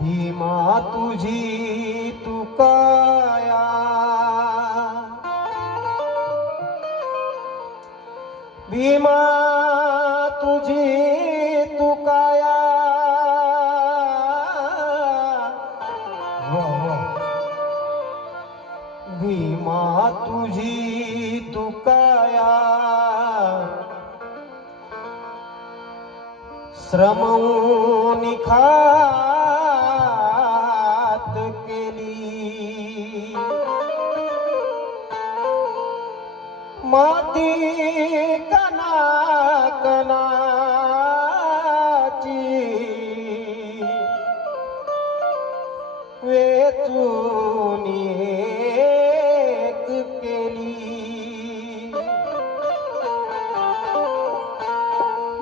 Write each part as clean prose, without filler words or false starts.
भीमा तुझी तू काया, भीमा तुझी तू काया, भीमा तुझी तू काया, श्रमोनी खात केली, माती कना कनाची वेचूनी एक केली,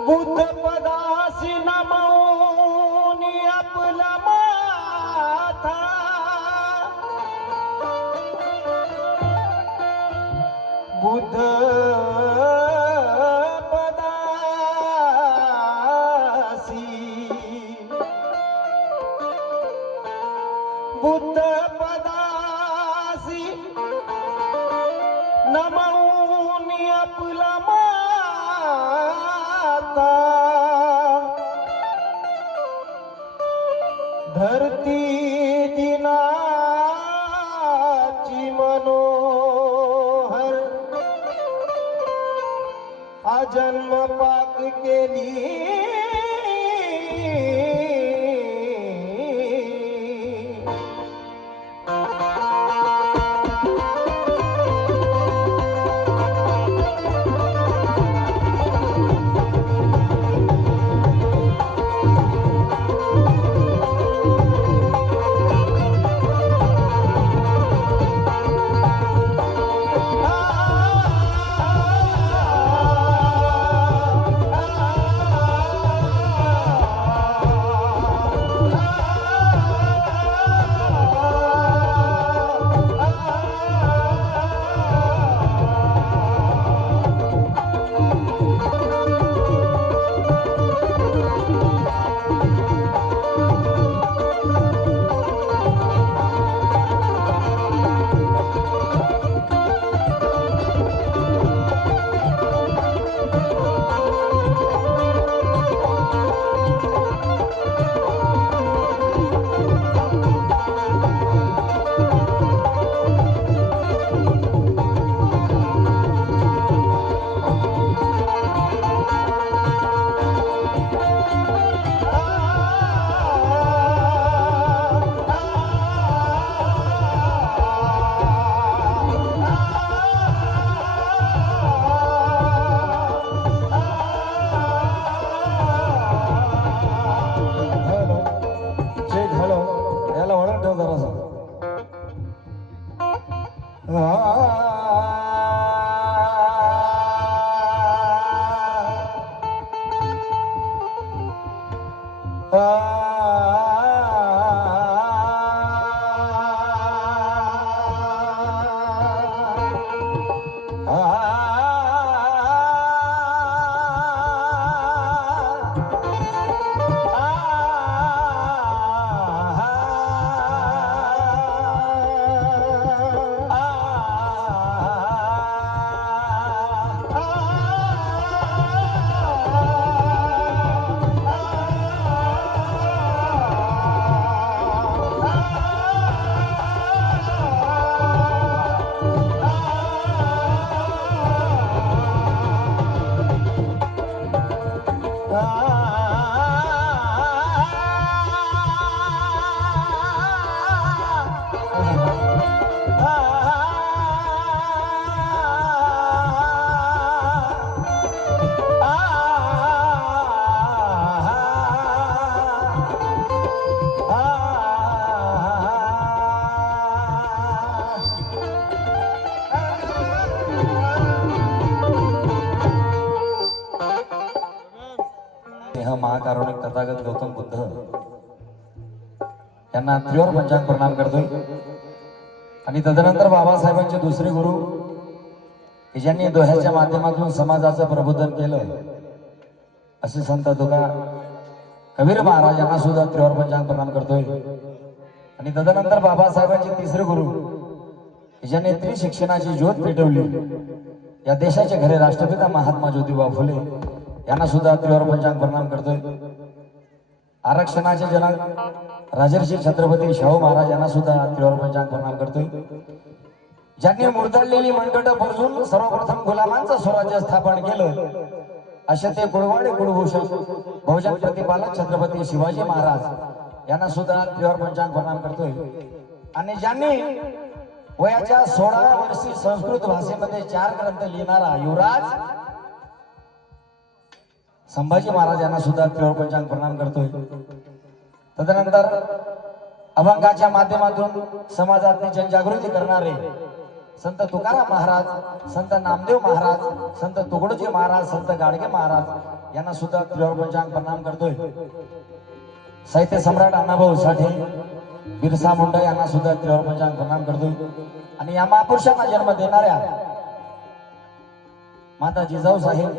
बुद्ध पदासी नमवूनी आपला माथा, बुद्ध पदासी, बुद्ध पदासी नमवूनी आपला माता, धरती दिनाची मनोहर अजन्म पाक केली, महाकारुणिक तथागत गौतम बुद्ध यांना त्रिवर पंचांग प्रणाम करतोय। आणि तदनंतर बाबासाहेबांचे दुसरे गुरु की ज्यांनी दोह्याच्या माध्यमातून समाजाचं प्रबोधन केलं असे संत तुका कबीर महाराज यांना सुद्धा त्रिवार पंचांग प्रणाम करतोय. आणि तदनंतर बाबासाहेबांचे तिसरे गुरु ज्यांनी त्रिशिक्षणाची ज्योत पेटवली, या देशाचे खरे राष्ट्रपिता महात्मा ज्योतिबा फुले यांना सुद्धा त्रिवार पंचांग प्रणाम करतोय. आरक्षणाचे जनक राजर्षी छत्रपती शाहू महाराज यांना सुद्धा त्रिवार पंचांग प्रणाम करतोय. ज्यांनी मुरदळलेली मनगट भरजून सर्वप्रथम गुलामांचं स्वराज्य स्थापन केलं, असे ते कुळवाडे कुळभूषण बहुजन प्रतिपालक छत्रपती शिवाजी महाराज यांना सुद्धा त्रिवार पंचांग प्रणाम करतोय. आणि ज्यांनी वयाच्या 16 वर्षी संस्कृत भाषेमध्ये 4 ग्रंथ लिहिणारा युवराज संभाजी महाराज यांना सुद्धा त्रिवार पंचांग प्रणाम करतोय. तदनंतर अभंगाच्या माध्यमातून समाजातली जनजागृती करणारे संत तुकाराम महाराज, संत नामदेव महाराज, संत तुकडोजी महाराज, संत गाडगे महाराज यांना सुद्धा त्रिवार पंचांग प्रणाम करतोय. साहित्य सम्राट अण्णाभाऊ साठे, बिरसा मुंडा यांना सुद्धा त्रिवार पंचांग प्रणाम करतोय. आणि या महापुरुषांना जन्म देणाऱ्या माता जिजाऊ साहेब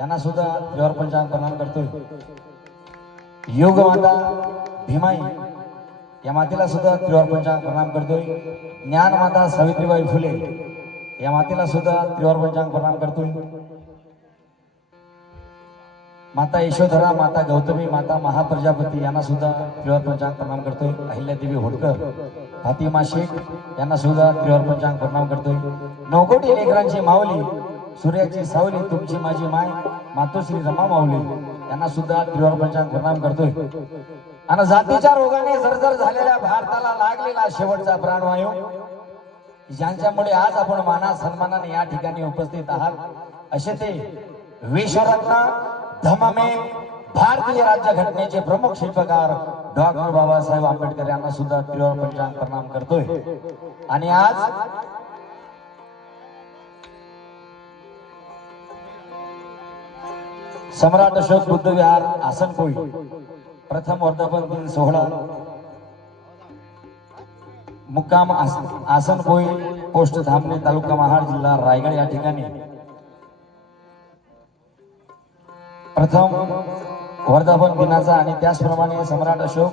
यांना सुद्धा त्रिवार पंचांग प्रणाम करतोय. योग माता भीमाई या मातेला सुद्धा त्रिवार पंचांग प्रणाम करतोय. ज्ञान माता सावित्रीबाई फुले या मातेला सुद्धा त्रिवार पंचांग प्रणाम करतोय. माता यशोधरा, माता गौतमी, माता महाप्रजापती यांना सुद्धा त्रिवार पंचांग प्रणाम करतोय. अहिल्यादेवी होळकर, फातिमा शेख यांना सुद्धा त्रिवार पंचांग प्रणाम करतोय. नवकोटी लेकरांची माऊली, सूर्याची सावली, तुमची माझी माय, मातोश्री रमा माऊली यांना सुद्धा त्रिवार पंचांग प्रणाम करतोय. आणि जातीच्या रोगाने जर्जर झालेल्या भारताला लागलेला शेवटचा प्राणवायू, ज्यांच्यामुळे आज आपण माना सन्मानाने या ठिकाणी उपस्थित आहात, असे ते विश्वरत्न धममे भारतीय राज्यघटनेचे प्रमुख शिल्पकार डॉक्टर बाबासाहेब आंबेडकर यांना सुद्धा त्रिवार पंचांग प्रणाम करतोय. आणि आज सम्राट अशोक बुद्ध विहार आसनपोई प्रथम वर्धापन दिन सोहळा मुक्काम आसनपोई पोस्ट धामणे तालुका महाड जिल्हा रायगड या ठिकाणी प्रथम वर्धापन दिनाचा आणि त्याचप्रमाणे सम्राट अशोक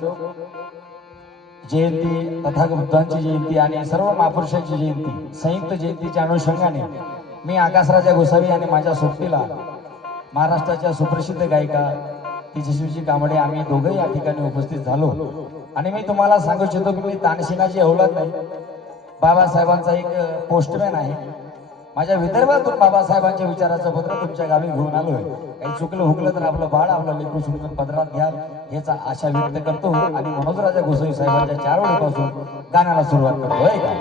जयंती, तथागत बुद्धांची जयंती आणि सर्व महापुरुषांची जयंती संयुक्त जयंतीच्या अनुषंगाने मी आकाशराजा गोसावी आणि माझ्या सोबतीला महाराष्ट्राच्या सुप्रसिद्ध गायिका तेजस्वीजी कांबळे आम्ही दोघे या ठिकाणी उपस्थित झालो. आणि मी तुम्हाला सांगू इच्छितो की मी तानसेनाची औलाद नाही, बाबासाहेबांचा एक पोस्टमॅन आहे. माझ्या विदर्भातून बाबासाहेबांच्या विचाराचं पत्र तुमच्या गावी घेऊन आलोय. काही चुकलं हुकलं तर आपलं बाळ, आपलं लेकरू सुद्धा पदरात घ्या याचा आशा व्यक्त करतो. आणि मनोजराजा गोसावी साहेबांच्या 4 ओळीपासून गाण्याला सुरुवात करतो. होय का?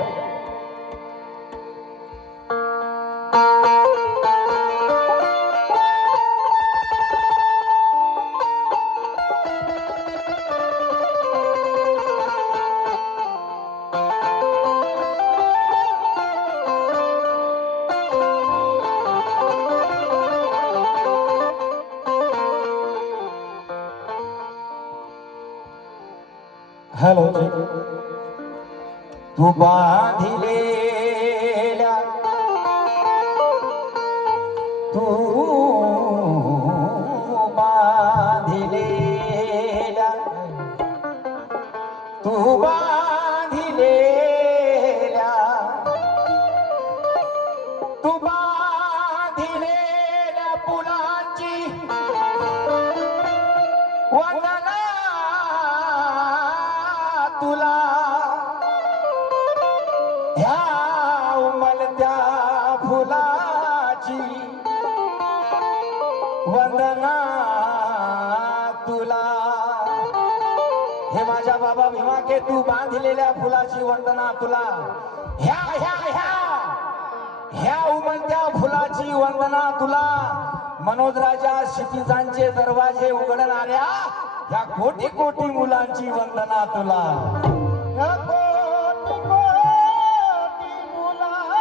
हॅलो, तू बांधिलेल्या तू बांधिलेल्या तू बांधिलेल्या तू बांधिलेल्या पुलांची वंदना तुला ह्या उमलत्या फुलाची वंदना तुला. हे माझ्या बाबा भीमा के तू बांधलेल्या फुलाची वंदना तुला, ह्या ह्या ह्या ह्या उमलत्या फुलाची वंदना तुला. मनोज राजा क्षितिजांचे दरवाजे उघडणाऱ्या या कोटी कोटी मुलांची वंदना तुला. या कोटी कोटी मुलांची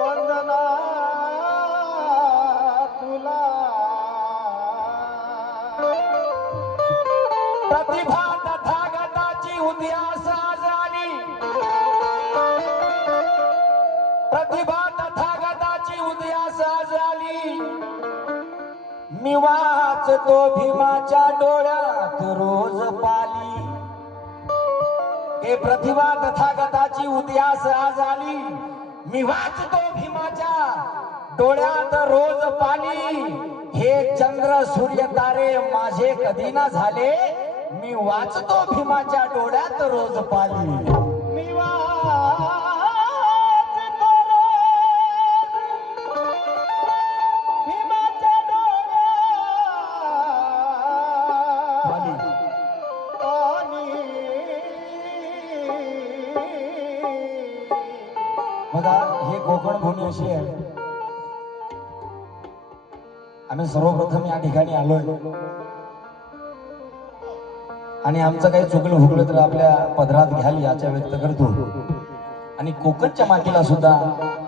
वंदना तुला. प्रतिभा तथागताची उदयास आज आली, प्रतिभा तथागताची उदयास आज आली. पाली मी वाचतो भीमाच्या डोळ्यात रोज पाली हे प्रतिभा तथागताची उदयास आज आली मी वाचतो भीमाच्या डोळ्यात रोज पाली हे चंद्र सूर्य तारे माझे कधी ना झाले मी वाचतो भीमाच्या डोळ्यात रोज पाली मी वाचतो भीमाच्या डोळ्यात पाली बघा हे कोकण भूमी अशी आहे आम्ही सर्वप्रथम या ठिकाणी आलोय आणि आमचं काही चुकलं हुकलं तर आपल्या पदरात घ्याल याच्या व्यक्त करतो आणि कोकणच्या मातीला सुद्धा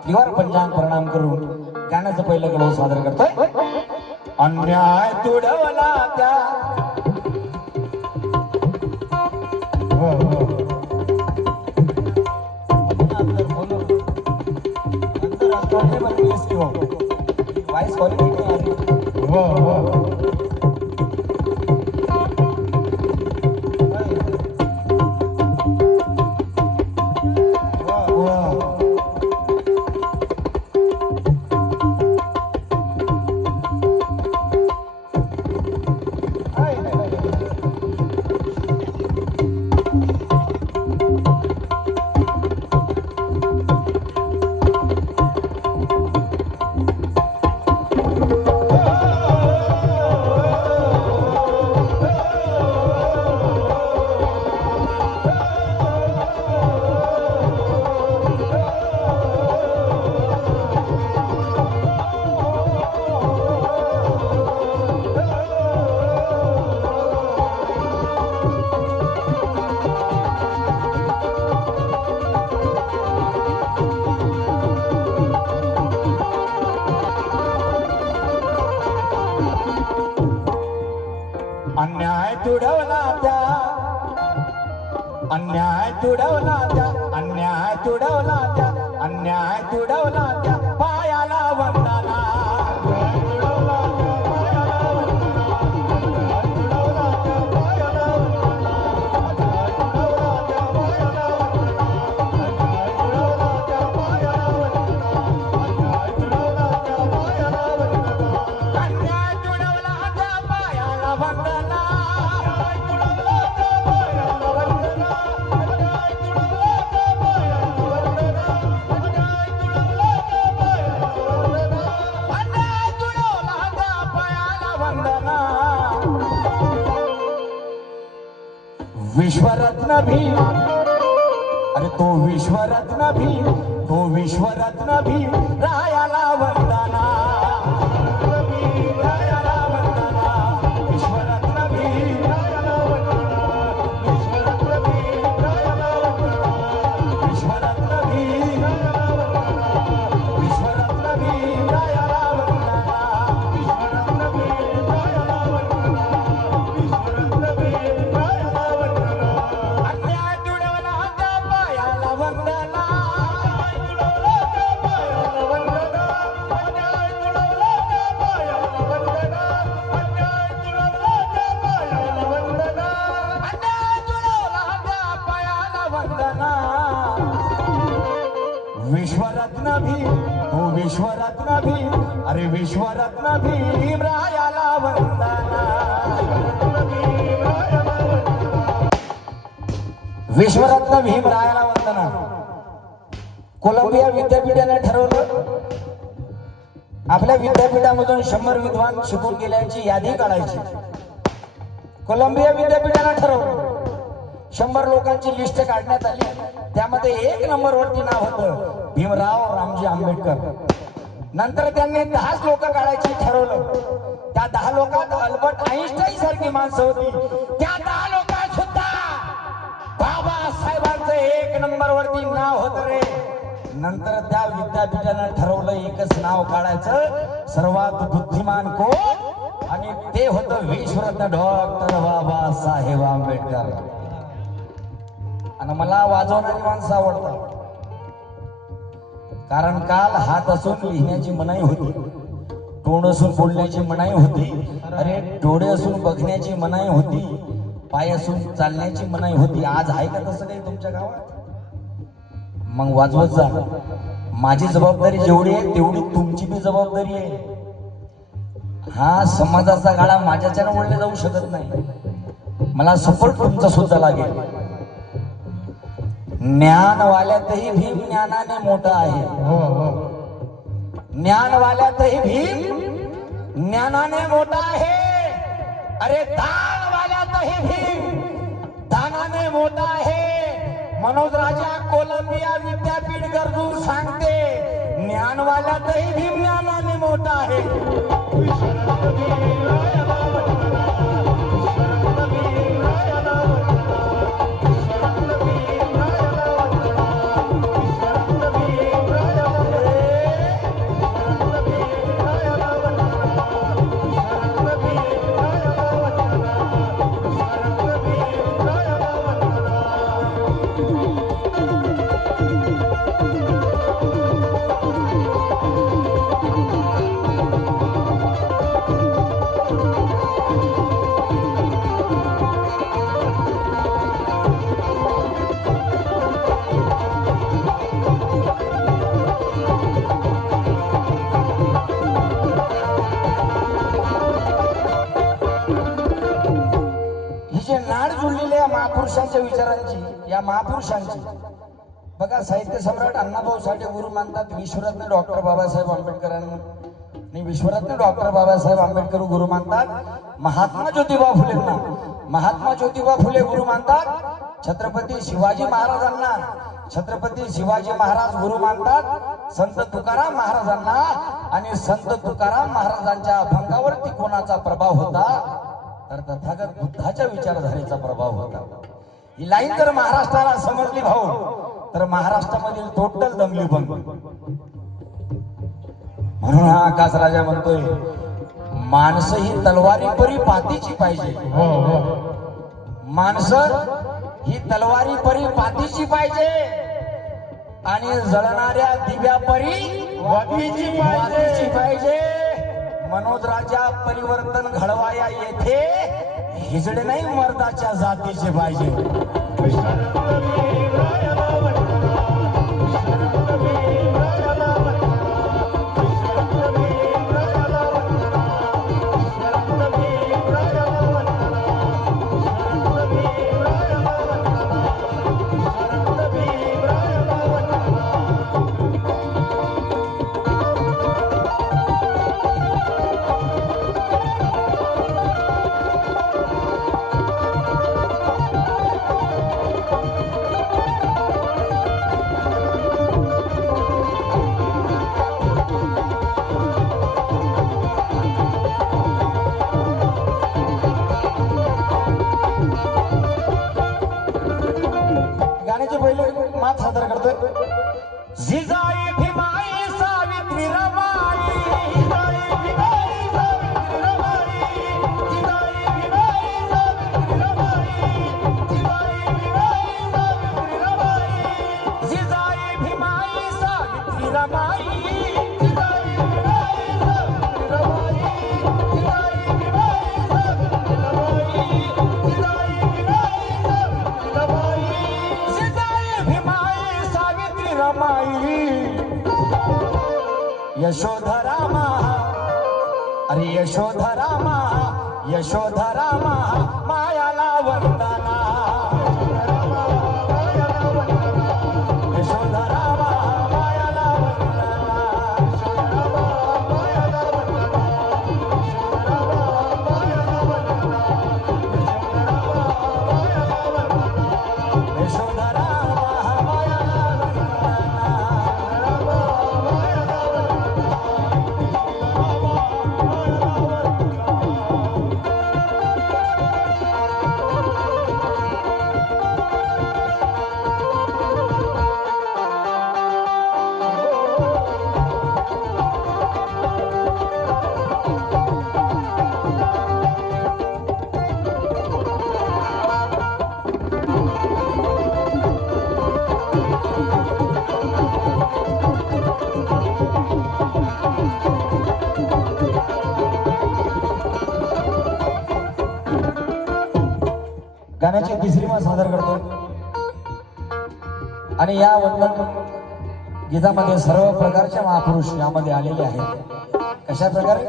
त्रिवार पंचांग प्रणाम करून गाण्याचं पहिलं गडव सादर करतोय अन्याय तुडवला त्या वाइस क्वालिटी नहीं आती अन्याय तुडवला त्या अन्याय तुडवला त्या अन्याय तुडवला त्या अन्याय तुडवला त्या पायाला वंदना विश्वरत्न भीम अरे तो विश्वरत्न भीम तो विश्वरत्न भीम रायाला वंदना रायाला वंदना विश्वरत्न भीम रायाला वंदना विश्वरत्न भीम रायाला वंदना विश्वरत्न भीम विश्वरत्न भीम रायाला वंदना विश्वरत्न भीम रायाला वंदना विश्वरत्न भीम रायाला वंदना अन्याय तुडवला त्या पायाला वंदना विश्वरत्न भीम तो विश्वरत्न भीम अरे विश्वरत्न भीम रायाला वंदना विश्वरत्न भीम रायाला वंदना कोलंबिया विद्यापीठाने ठरवलं आपल्या विद्यापीठामधून 100 विद्वान शिकून गेल्याची यादी काढायची कोलंबिया विद्यापीठाने ठरवलं 100 लोकांची लिस्ट काढण्यात आली त्यामध्ये 1 नंबरवरती नाव होतं भीमराव रामजी आंबेडकर नंतर त्यांनी 10 लोक काढायची ठरवलं त्या 10 लोकांत अल्बर्ट आइन्स्टाईन सारखी माणसं होती त्या 10 लोकांत सुद्धा बाबासाहेबांचं 1 नंबरवरती नाव होतं रे नंतर त्या विद्यापीठानं ठरवलं एकच नाव काढायचं सर्वात बुद्धिमान कोण आणि ते होतं विश्वरत्न डॉक्टर बाबासाहेब आंबेडकर आणि मला वाजवणारी माणसं आवडतात कारण काल हात असून लिहिण्याची मनाई होती तोंड असून बोलण्याची मनाई होती, अरे डोळे असून बघण्याची मनाई होती, पाय असून चालण्याची मनाई होती. आज आहे का तसं काही तुमच्या गावात? मग वाजवत जा. माझी जबाबदारी जेवढी आहे तेवढी तुमची बी जबाबदारी आहे. हा समाजाचा गाळा माझ्याच्यानं ओढला जाऊ शकत नाही. मला सपोर्ट तुमचा सुद्धा लागेल. ज्ञानवाल्यातही भीम ज्ञानाने मोठा आहे. ज्ञानवाल्यातही भीम ज्ञानाने मोठा आहे. अरे दानवाल्यातही भीम दानाने मोठा आहे. मनोज राजा कोलंबिया विद्यापीठ गरजून सांगते, ज्ञानवाल्यातही भीम ज्ञानाने मोठा आहे. महापुरुषांच्या विचारांची, या महापुरुषांची बघा, साहित्य सम्राट अण्णाभाऊ साठे गुरु मानतात. विश्वरत्न डॉक्टर बाबासाहेब आंबेडकरांनी विश्वरत्न डॉक्टर बाबासाहेब आंबेडकर गुरु मानतात. महात्मा ज्योतिबा फुलेंना महात्मा ज्योतिबा फुले गुरु मानतात. छत्रपती शिवाजी महाराजांना छत्रपती शिवाजी महाराज गुरु मानतात. संत तुकाराम महाराजांना आणि संत तुकाराम महाराजांच्या अभंगावरती कोणाचा प्रभाव होता? तर तथागत बुद्धाच्या विचारधारेचा प्रभाव होता. ही लाईन जर महाराष्ट्राला समजली भाऊ, तर महाराष्ट्रामधील टोटल दंगली बंद. म्हणून हा आकाश राजा म्हणतोय, माणसं ही तलवारी परी पातीची पाहिजे. माणसं ही तलवारी परी पातीची पाहिजे आणि जळणाऱ्या दिव्या परी वातीची पाहिजे. मनोज राजा परिवर्तन घडवाया येथे हिजडे नाही, मर्दाच्या जातीचे पाहिजे. सादर करतोय. जिजाई भीमाई सावित्री रमाई, जिजाई भीमाई सावित्री रमाई, जिजाई भीमाई सावित्री रमाई, जिजाई भीमाई सावित्री रमाई, जिजाई भीमाई सावित्री रमाई, जिजाई भीमाई सावित्री रमाई, जिजाई भीमाई सावित्री रमाई, जिजाई भीमाई सावित्री रमाई, जिजाई भीमाई सावित्री रमाई. यशोधरा महा, अरे यशोधरा महा, यशोधरा महा मायाला वंदना, यशोधरा महा मायाला वंदना, यशोधरा महा मायाला वंदना. गाण्याची तिसरी माळ सादर करतो आणि या वंदन गीतामध्ये सर्व प्रकारचे महापुरुष यामध्ये आलेले आहेत. कशा प्रकारे?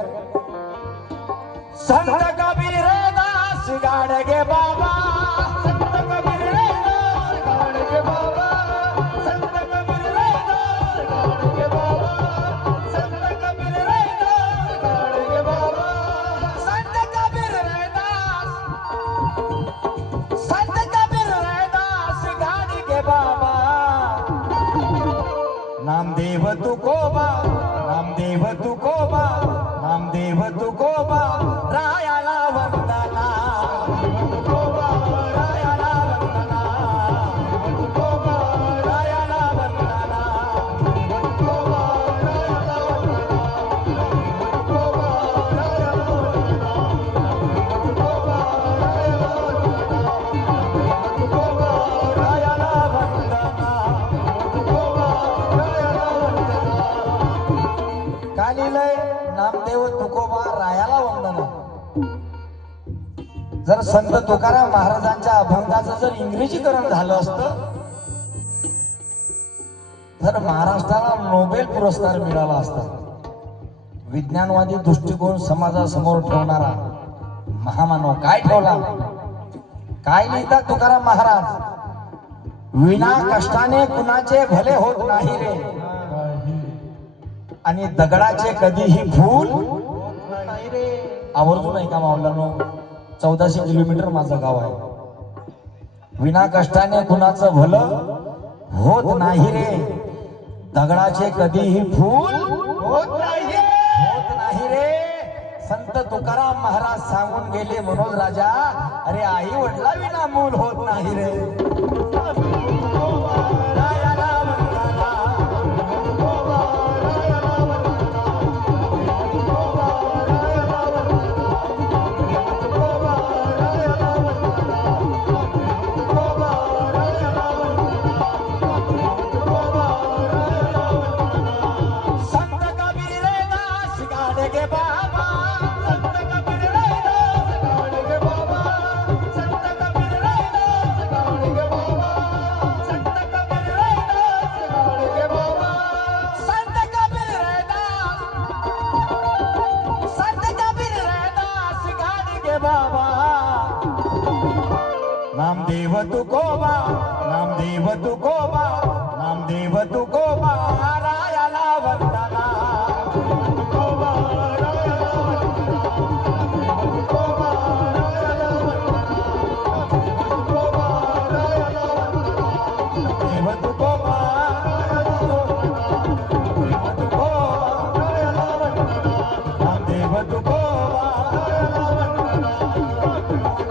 संत कबीर दास गाडगे बाबा, संत कबीर दास गाडगे बाबा, संत कबीर दास गाडगे बाबा, संत कबीर दास गाडगे बाबा, संत कबीर दास, संत कबीर दास गाडगे बाबा. नामदेव तुकोबा, नामदेव तुकोबा, नामदेव तुकोबा, रायाला वंदना. तुकोबा, रायाला वंदना. तुकोबा, रायाला वंदना. तुकोबा, रायाला वंदना. तुकोबा, रायाला वंदना. तुकोबा, रायाला वंदना. तुकोबा, रायाला वंदना. तुकोबा, रायाला वंदना. काय लिहिलंय? नामदेव तुकोबा रायाला वंदना. जर संत तुकाराम महाराजांच्या अभंगाचं जर इंग्रजीकरण झालं असतं तर महाराष्ट्राला नोबेल पुरस्कार मिळाला असता. विज्ञानवादी दृष्टिकोन समाजासमोर ठेवणारा महामानव काय ठेवला? काय लिहितात तुकाराम महाराज? विना कष्टाने कुणाचे भले होत नाही रे, आणि दगडाचे कधीही फूल नाही रे. आवर्जून ऐका मावलांनो, 1400 किलोमीटर माझं गाव आहे. विना कष्टाने कुणाचं भलं होत नाही रे, दगडाचे कधीही फूल होत नाही रे. होत नाही रे. संत तुकाराम महाराज सांगून गेले मनोज राजा, अरे आई वडला विना मूल होत नाही रे. रायाला वंदना. संत कबीर दास गाडगे बाबा, संत कबीर दास गाडगे बाबा, संत कबीर दास गाडगे बाबा, संत कबीर दास गाडगे बाबा, संत कबीर दास, संत कबीर दास गाडगे बाबा. नामदेव तुकोबा, नामदेव तुकोबा, नामदेव तुकोबा, रायाला वंदना. तुकोबा, रायाला वंदना. तुकोबा, रायाला वंदना. तुकोबा, रायाला वंदना. देव तुकोबा, देव तुकोबा, रायाला वंदना. नामदेव तुकोबा, रायाला वंदना.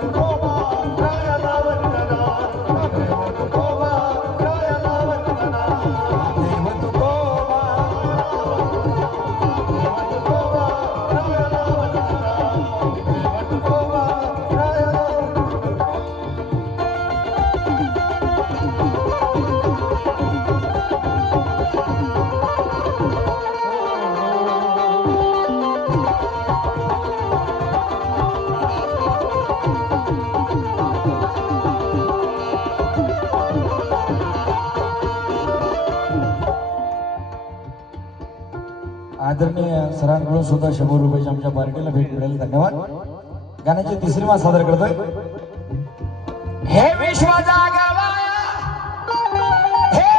तुकोबा, रायाला वंदना. तुकोबा, रायाला वंदना. देव तुकोबा. आदरणीय सरांकडून सुद्धा 100 रुपयाची आमच्या पार्टीला भेट मिळाली. धन्यवाद. गाण्याची तिसरी माळ सादर करतोय. हे विश्व जागवाया, हे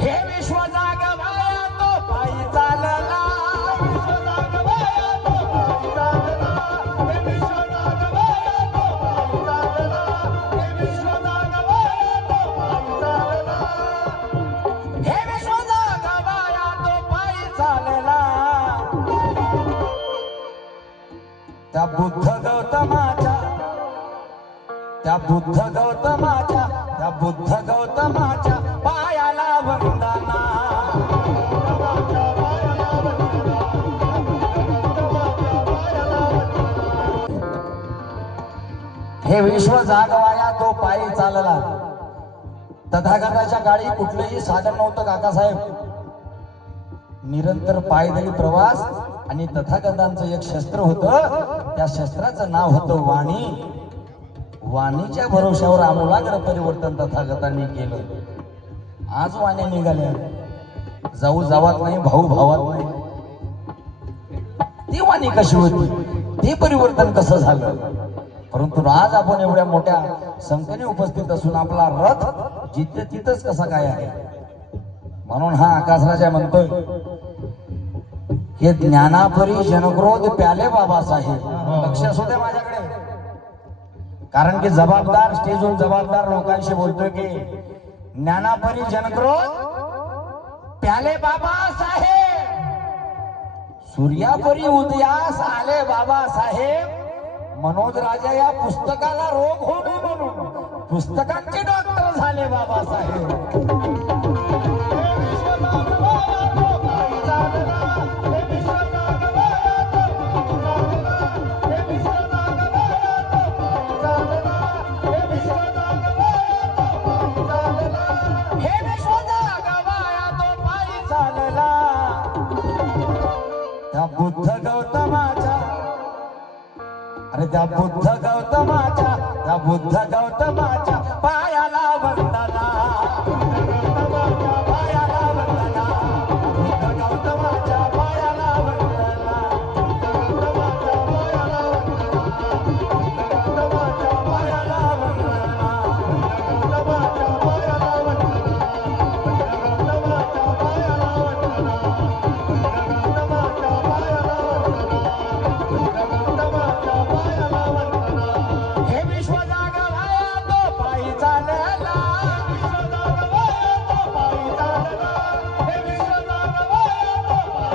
हे विश्व जागवाया तो पायी चालला. विश्व जागवाया तो पायी चालला. हे विश्व जागवाया तो पायी चालला. हे विश्व जागवाया तो पायी चालला. हे विश्व जागवाया तो पायी चालला. त्या बुद्ध गौतमाच्या, त्या बुद्ध गौतमाच्या, त्या बुद्ध गौतमाच्या पायाला वंदना. हे विश्व जागवाया तो पायी चालला. तथागताच्या काळी कुठलंही साधन नव्हतं काकासाहेब. निरंतर पायदळी प्रवास आणि तथागतांचं एक शस्त्र होतं, त्या शस्त्राचं नाव होतं वाणी. वाणीच्या भरोश्यावर आमूलाग्र परिवर्तन तथागतांनी केलं. आज वाण्या निघाल्या, जाऊ जावात नाही, भाऊ भावात नाही. ती वाणी कशी होती, ते परिवर्तन कसं झालं. परंतु आज आपण एवढ्या मोठ्या संख्येने उपस्थित असून आपला रथ जिथे तिथंच कसा काय आहे. म्हणून हा आकाशराजा म्हणतोय हे ज्ञानापरी जनक्रोध प्याले बाबासाहेब. लक्ष असू द्या माझ्याकडे, कारण की जबाबदार स्टेजवर जबाबदार लोकांशी बोलतोय की ज्ञानापरी जनक्रोध प्याले बाबासाहेब, सूर्यापरी उदयास आले बाबासाहेब. मनोज राजा या पुस्तकाला रोग होऊ नये म्हणून पुस्तकांचे डॉक्टर झाले बाबासाहेब. त्या बुद्ध गौतमाच्या, अरे त्या बुद्ध गौतमाच्या, त्या बुद्ध गौतमाच्या पायाला वंदना, पायाला वंदना, बुद्ध गौतमाच्या पायाला वंदना, पायाला वंदना. त्या बुद्ध गौतमाच्या, त्या बुद्ध गौतमाच्या, त्या बुद्ध गौतमाच्या पायाला वंदना, गौतमाच्या पायाला वंदना,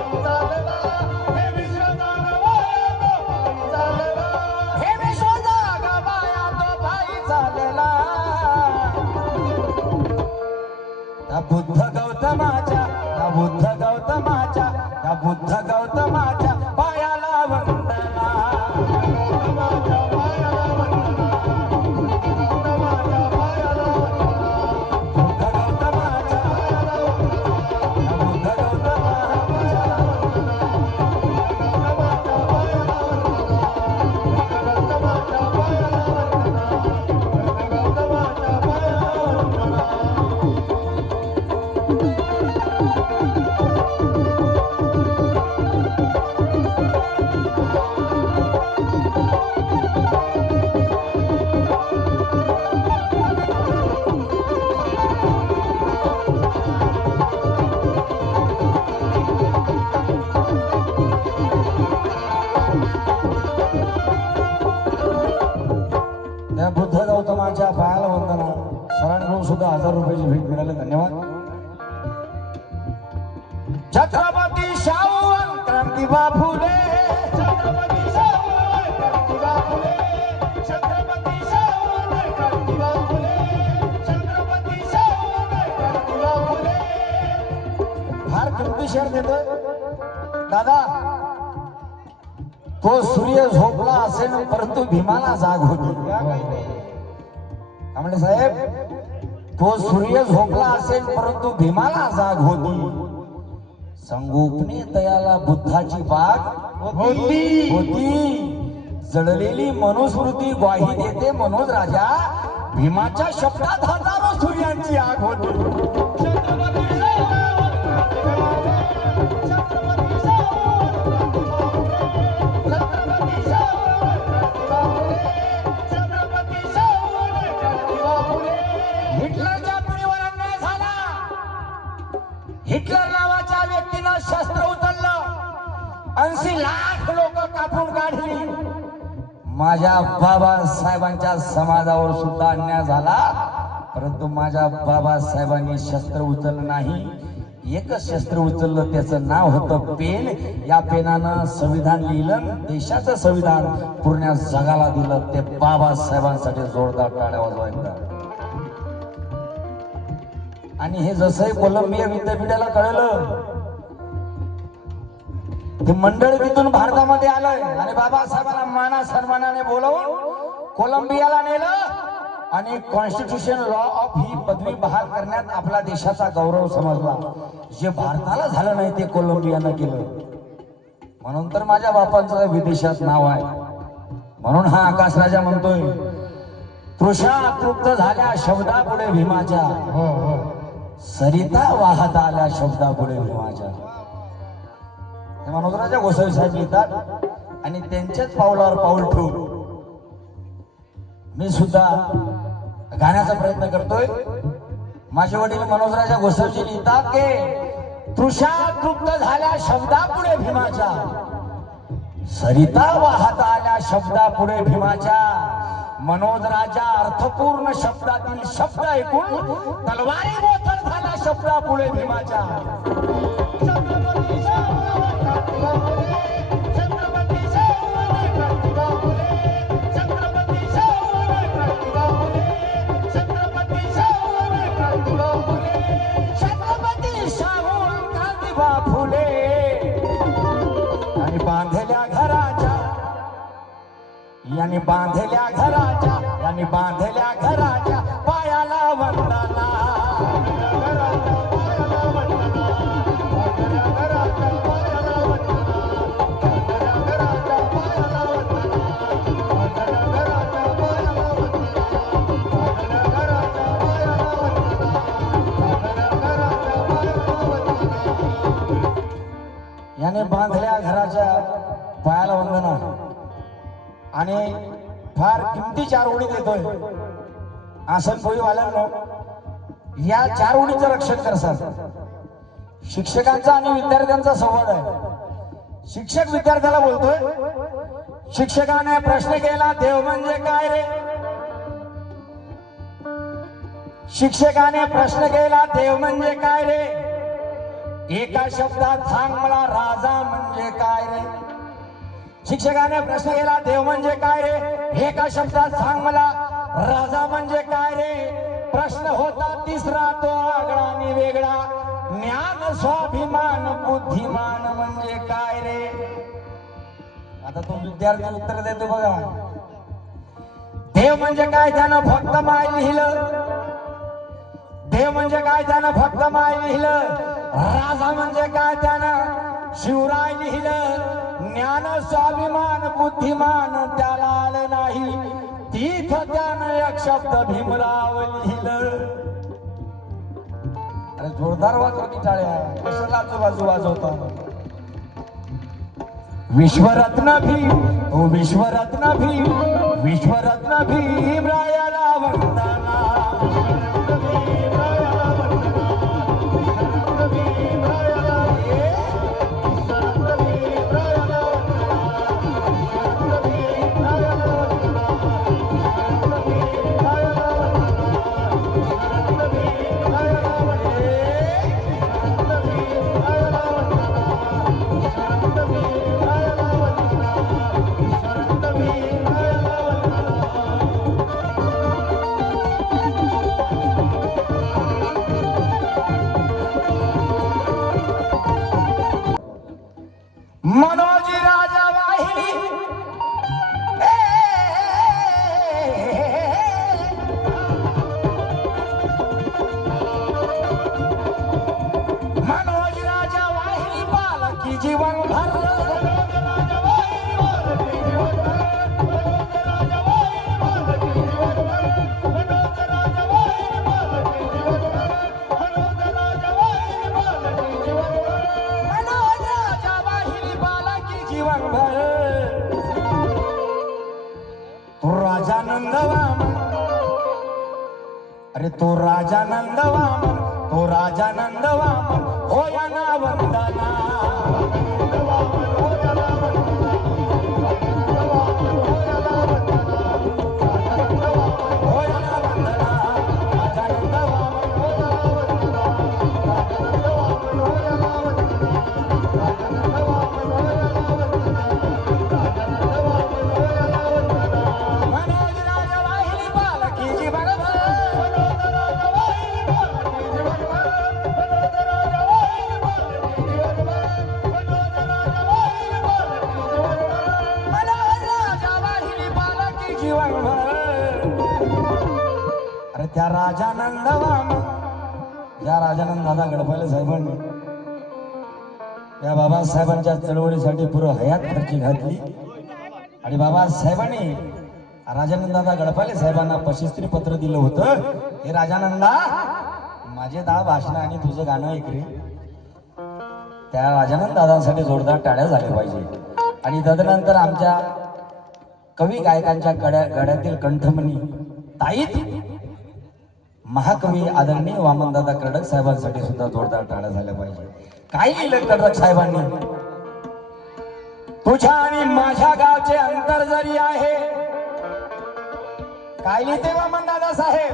गौतमाच्या पायाला वंदना, बुद्ध गौतमाच्या पायाला वंदना, त्या बुद्ध गौतमाच्या वंदना, गौतमाच्या पायाला वंदना, गौतमाच्या पायाला वंदना, गौतमाच्या पायाला वंदना. त्या बुद्ध गौतमाच्या पायाला वंदना. सरांकडून सुद्धा 1000 रुपयाची भेट मिळाली, धन्यवाद. छत्रपती शाहू क्रांतिबा फुले, छत्रपती शाहू क्रांतिबा फुले, छत्रपती शाहू क्रांतिबा फुले, छत्रपती शाहू क्रांतिबा फुले. फार किमती शेअर देतोय दादा. तो सूर्य झोपला असेल परंतु भीमाला जाग होती. काय म्हणले साहेब, तो सूर्य झोपला असेल परंतु भीमाला जाग होती. संगोपने तयाला बुद्धाची बाग होती. जळलेली मनुस्मृती ग्वाही देते मनोज राजा, भीमाच्या शब्दात हजारो सूर्यांची आग होती. हिटलरच्या पिढीवर अन्याय झाला. हिटलर नावाच्या व्यक्तीनं शस्त्र उचललं, 80 लाख लोक कापून काढली. माझ्या बाबासाहेबांच्या समाजावर सुद्धा अन्याय झाला, परंतु माझ्या बाबासाहेबांनी शस्त्र उचललं नाही. एकच शस्त्र उचललं, त्याचं नाव होतं पेन. या पेनानं संविधान लिहिलं, देशाचं संविधान पूर्ण जगाला दिलं. ते बाबासाहेबांसाठी जोरदार टाळ्या वाजवायला. आणि हे जसंही कोलंबिया विद्यापीठाला कळलं, ते मंडळ तिथून भारतामध्ये आलंय आणि बाबासाहेबांना माना सन्मानाने बोलावून कोलंबियाला नेलं आणि कॉन्स्टिट्यूशन लॉ ऑफ ही पदवी बहाल करण्यात आपला देशाचा गौरव समजला. जे भारताला झालं नाही ते कोलंबियानं केलं. म्हणून तर माझ्या बापांचं विदेशात नाव आहे. म्हणून हा आकाश राजा म्हणतोय, तृषा तृप्त झाल्या शब्दापुढे भीमाच्या, सरिता वाहत आल्या शब्दापुढे भीमाच्या. हे मनोजराजा गोसावी साहेब लिहितात आणि त्यांच्याच पावलावर पाऊल ठेवून मी सुद्धा गाण्याचा प्रयत्न करतोय. माझे वडील मनोजराजा गोसावीजी लिहितात की तृषा तृप्त झाल्या शब्दापुढे भीमाच्या, सरिता वाहत आल्या शब्दापुढे भीमाच्या. मनोजराजा अर्थपूर्ण शब्दातील शब्द ऐकून तलवारी बोथट झाला शब्दापुढे भीमाच्या. यांनी बांधल्या घराच्या पायाला वंदना. याने बांधल्या घराच्या पायाला वंदना आणि फार किमती 4 ओळी देतोय. आसनपोळीवाल्यांनो, या 4 ओळीचं रक्षण करसाल. शिक्षकांचा आणि विद्यार्थ्यांचा संवाद आहे. शिक्षक विद्यार्थ्याला बोलतोय, शिक्षकाने प्रश्न केला, देव म्हणजे काय रे? शिक्षकाने प्रश्न केला, देव म्हणजे काय रे? एका शब्दात सांग मला, राजा म्हणजे काय रे? शिक्षकाने प्रश्न केला, देव म्हणजे काय रे? एका शब्दात सांग मला, राजा म्हणजे काय रे? प्रश्न होता तिसरा तो आगळा आणि वेगळा, ज्ञान स्वाभिमान बुद्धिमान म्हणजे काय रे? आता तो विद्यार्थी उत्तर देतो बघा. देव म्हणजे काय त्यानं फक्त माय लिहिलं. देव म्हणजे काय त्यानं फक्त माय लिहिलं. राजा म्हणजे काय त्यानं शिवराय लिहिलं. ज्ञान स्वाभिमान बुद्धिमान त्याला आलं नाही, तीथ त्यानं एक शब्द भीमराव लिहिलं. अरे जोरदार वाजवती टाळ्या, कशाला आजूबाजू वाजवता? विश्वरत्न भीम, ओ विश्वरत्न भीम, विश्वरत्न भीमरायाला वंदना. मनोजी राजा वाहिनी मनोज राजा वाहिनी बालकी जीवन भर. तो राजा नंदवामन, अरे तो राजा नंदवामन, तो राजा नंदवामन हो या ना वंदना. अरे त्या राजानंद या राजानंद दादा गडपाले साहेबांनी या बाबासाहेबांच्या चळवळीसाठी पुरं हयात खर्ची घातली आणि बाबासाहेबांनी राजानंद दादा गडपाले साहेबांना प्रशस्ती पत्र दिलं होतं. हे राजानंदा माझे 10 भाषण आणि तुझं गाणं ऐक रे. त्या राजानंद दादांसाठी जोरदार टाळ्या झाल्या पाहिजे. आणि तदनंतर आमच्या कवी गायकांच्या गड्यातील कंठमणी ताईत महाकवी आदरणीय वामनदादा कर्डक साहेबांसाठी सुद्धा जोरदार टाळ्या झाल्या पाहिजे. काय लिहिलं कर्डक साहेबांनी? तुझ्या आणि माझ्या गावचे अंतर जरी आहे. काय लिहिते वामनदादा साहेब?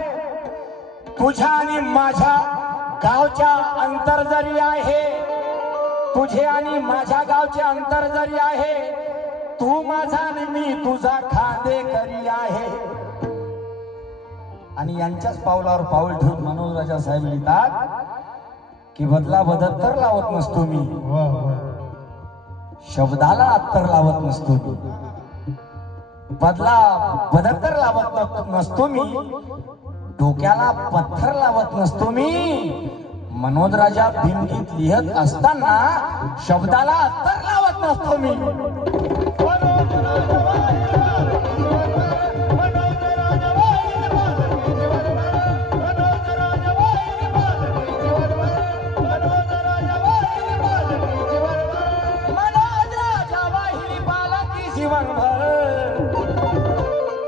तुझ्या आणि माझ्या गावच्या अंतर जरी आहे. तुझे आणि माझ्या गावचे अंतर जरी आहे. तू माझा आणि मी तुझा खांदे करी आहे. आणि यांच्याच पावलावर पाऊल ठेवून मनोज राजा साहेब लिहितात की बदला बदल तर लावत नसतो मी, शब्दाला अत्तर लावत नसतो मी. बदला बदल तर लावत नसतो मी, डोक्याला पत्थर लावत नसतो मी. मनोज राजा भिंगीत लिहत असताना शब्दाला अत्तर लावत नसतो मी.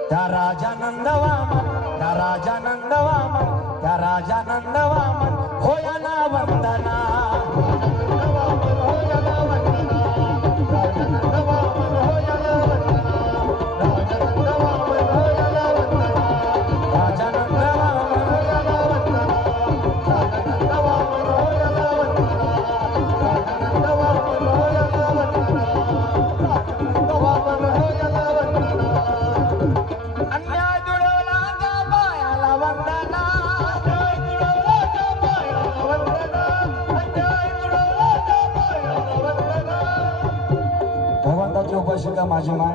त्या राजानंद वामन, त्या राजानंद वामन, त्या राजानंद वामन होया ना वंदना. भगवंताची उपासिका माझी माय,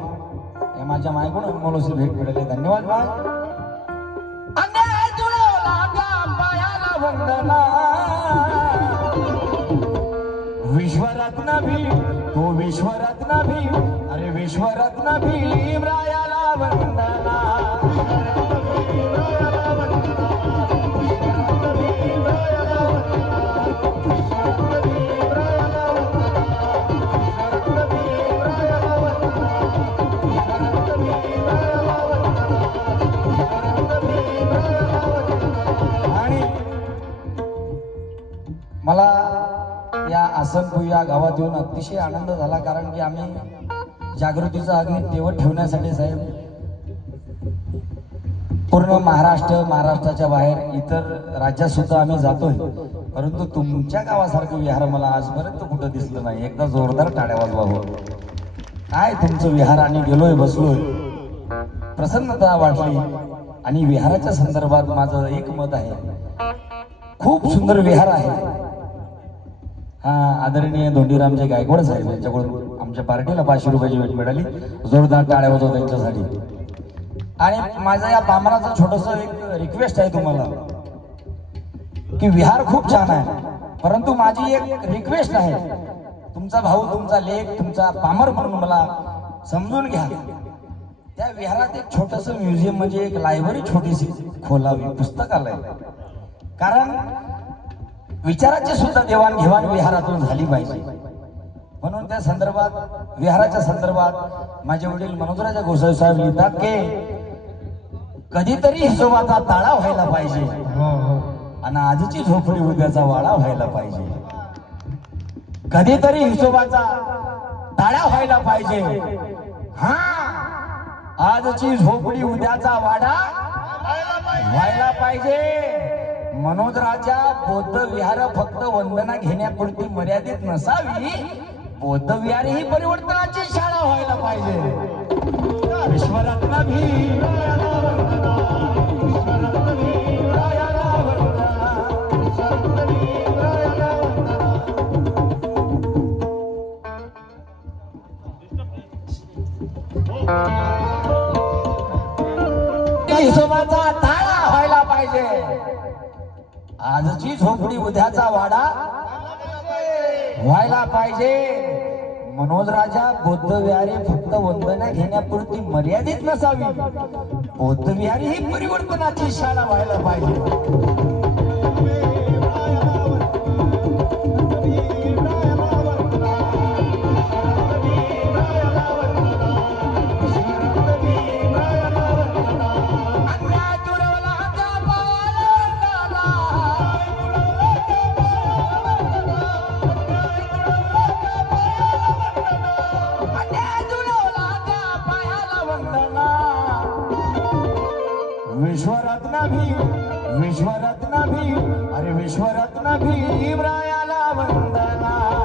हे माझ्या मायकडून मोलोसी भेट मिळाली. धन्यवाद माय. अन्याय जुळवला का पायाला वंदना. विश्वरत्न भीम, तो विश्वरत्न भीम, अरे विश्वरत्न भीम रायाला वंदना. मला या आसनपूर या गावात येऊन अतिशय आनंद झाला. कारण की आम्ही जागृतीचा अग्नी तेवत ठेवण्यासाठी साहेब पूर्ण महाराष्ट्राच्या बाहेर इतर राज्यात सुद्धा आम्ही जातोय. परंतु तुमच्या गावासारखं विहार मला आजपर्यंत कुठं दिसलं नाही. एकदा जोरदार टाळ्या वाजवावं. काय तुमचं विहार. आणि गेलोय बसलोय, प्रसन्नता वाटली. आणि विहाराच्या संदर्भात माझं एक मत आहे, खूप सुंदर विहार आहे. हा आदरणीय धोंडीरामचे गायकवाड साहेब यांच्याकडून आमच्या पार्टीला 500 रुपयाची भेट मिळाली. जोरदार टाळ्या वाजवा त्यांच्यासाठी. आणि माझं या पामराचं छोटस एक रिक्वेस्ट आहे तुम्हाला की विहार खूप छान आहे, परंतु माझी एक रिक्वेस्ट आहे. तुमचा भाऊ, तुमचा लेख, तुमचा पामर म्हणून मला समजून घ्या. त्या विहारात एक छोटस म्युझियम म्हणजे एक लायब्ररी छोटीशी खोलावी, पुस्तकालय. कारण विचाराची सुद्धा देवाणघेवाण विहारातून झाली पाहिजे. म्हणून त्या संदर्भात, विहाराच्या संदर्भात माझे वडील मनोजराजा गोसावी साहेब लिहितात की कधीतरी हिशोबाचा ताळा व्हायला पाहिजे आणि आजची झोपडी उद्याचा वाडा व्हायला पाहिजे. कधीतरी हिशोबाचा ताळा व्हायला पाहिजे. हा, आजची झोपडी उद्याचा वाडा व्हायला पाहिजे. मनोजराजा बौद्ध विहार फक्त वंदना घेण्यापुरती मर्यादित नसावी. बौद्ध विहार ही परिवर्तनाची शाळा व्हायला पाहिजे. विश्वरत्न भीम हिशोबाचा ताळा व्हायला पाहिजे. आजची झोपडी उद्याचा वाडा व्हायला पाहिजे. मनोज राजा बौद्धविहारी फक्त वंदना घेण्यापुरती मर्यादित नसावी. बौद्धविहारी ही परिवर्तनाची शाळा व्हायला पाहिजे. विश्वरत्न भीम, अरे विश्वरत्न भीमरायाला वंदना.